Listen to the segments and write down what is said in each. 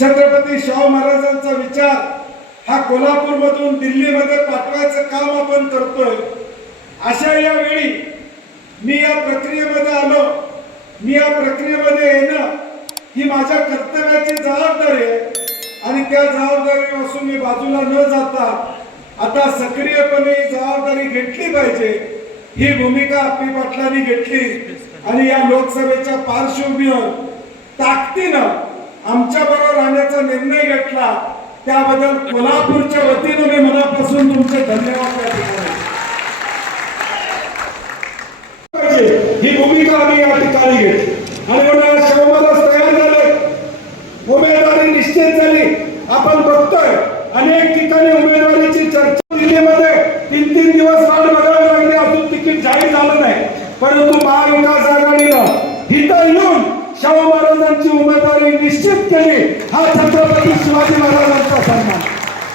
छत्रपती शाहू महाराजांचा विचार हा कोल्हापूरमधून दिल्लीमध्ये पाठवायचं काम आपण करतोय. अशा या वेळी मी या प्रक्रियेमध्ये आलो. मी या प्रक्रियेमध्ये येणं ही माझ्या कर्तव्याची जबाबदारी आहे. आणि त्या जबाबदारीपासून मी बाजूला न जाता आता सक्रियपणे ही जबाबदारी घेतली पाहिजे. ही भूमिका आपली पाटलांनी घेतली. आणि या लोकसभेच्या पार्श्वभूमीवर ताकदीनं आमच्या जो निर्णय घेतला त्याबद्दल कोल्हापूरच्या वतीनं मी मनापासून तुमचे धन्यवाद ही भूमिका आम्ही या ठिकाणी घेतली. आणि म्हणून आज तयार झाले. उमेदवारी निश्चित झाली. आपण बघतोय अनेक ठिकाणी उमेदवारीची चर्चा दिल्लीमध्ये तीन तीन दिवस वाट बघावी लागली. अजून तिकीट जाहीर झालं नाही. परंतु महाविकास आघाडीनं हिथं येऊन शाहू महाराजांची उमेदवारी केली हा छत्रपती शिवाजी महाराजांचा सन्मान.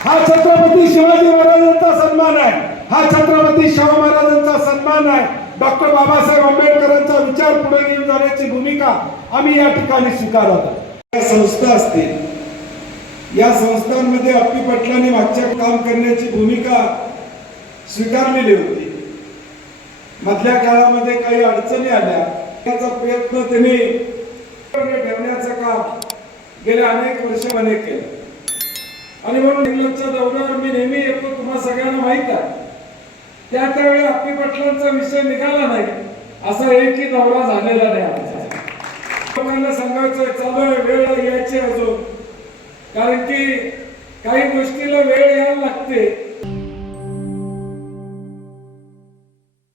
हा छत्रपती शिवाजी महाराजांचा सन्मान आहे. हा छत्रपती शाहू महाराजांचा सन्मान आहे. डॉक्टर बाबासाहेब आंबेडकरांचा विचार पुढे घेऊन जाण्याची भूमिका आम्ही या ठिकाणी स्वीकारत. आहोत. या संस्था असतील. या संस्थांमध्ये अप्पी पटलांनी मागच्या काम करण्याची भूमिका स्वीकारलेली होती. मधल्या काळामध्ये काही अडचणी आल्या. त्याचा प्रयत्न त्यांनी गेल्या अनेक वर्षामध्ये केलं. आणि म्हणून इंग्लंडच्या दौऱ्यावर मी नेहमी येतो तुम्हाला सगळ्यांना माहीत आहे. त्या त्यावेळी अप्पी पटलांचा विषय निघाला नाही असा एकही दौरा झालेला नाही आमचा. सांगायचं चालू आहे वेळ यायची अजून. कारण की काही गोष्टीला वेळ यायला लागते.